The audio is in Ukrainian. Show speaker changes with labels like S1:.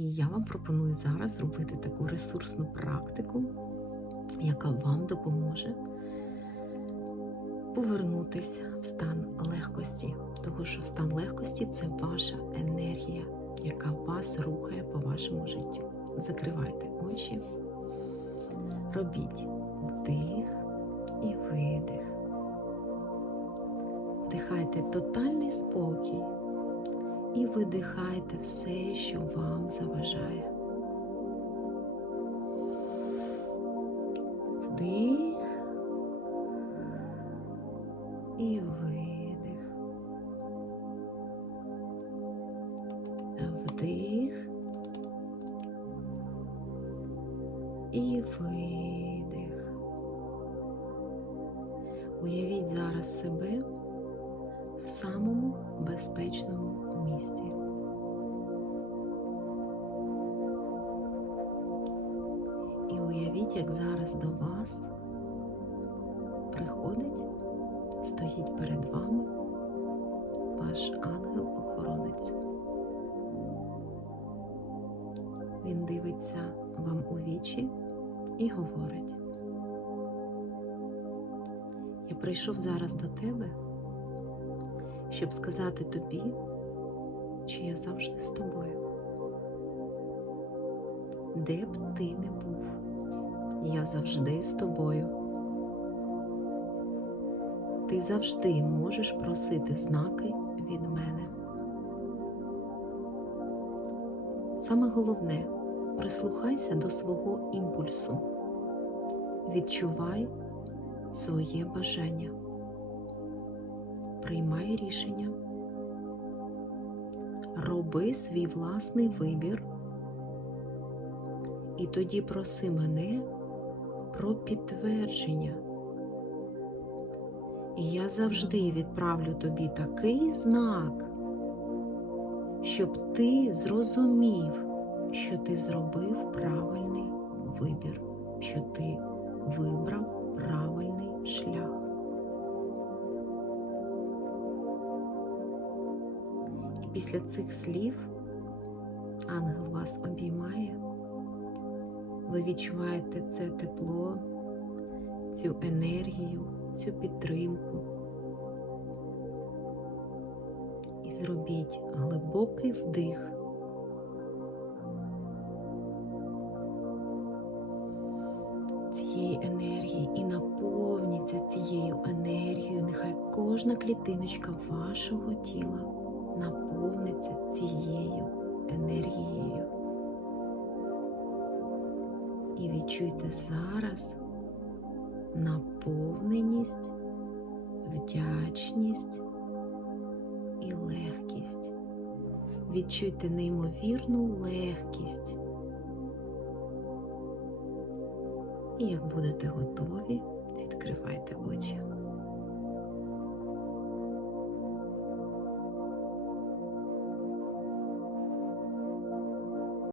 S1: І я вам пропоную зараз зробити таку ресурсну практику, яка вам допоможе повернутись в стан легкості. Тому що стан легкості це ваша енергія, яка вас рухає по вашому життю. Закривайте очі, робіть вдих і видих. Вдихайте тотальний спокій і видихайте все, що вам заважає. Вдих і видих. Вдих і видих. Уявіть зараз себе в самому безпечному місці. І уявіть, як зараз до вас приходить, стоїть перед вами ваш ангел-охоронець. Він дивиться вам у вічі і говорить: Я прийшов зараз до тебе, щоб сказати тобі, що я завжди з тобою. Де б ти не був, я завжди з тобою. Ти завжди можеш просити знаки від мене. Саме головне прислухайся до свого імпульсу, відчувай своє бажання, приймай рішення, роби свій власний вибір, і тоді проси мене про підтвердження. І я завжди відправлю тобі такий знак, щоб ти зрозумів, що ти зробив правильний вибір, що ти вибрав правильний шлях. Після цих слів ангел вас обіймає, ви відчуваєте це тепло, цю енергію, цю підтримку. І зробіть глибокий вдих. Цієї енергії і наповніться цією енергією. Нехай кожна клітиночка вашого тіла наповниться цією енергією. І відчуйте зараз наповненість, вдячність і легкість. Відчуйте неймовірну легкість. І як будете готові, відкривайте очі.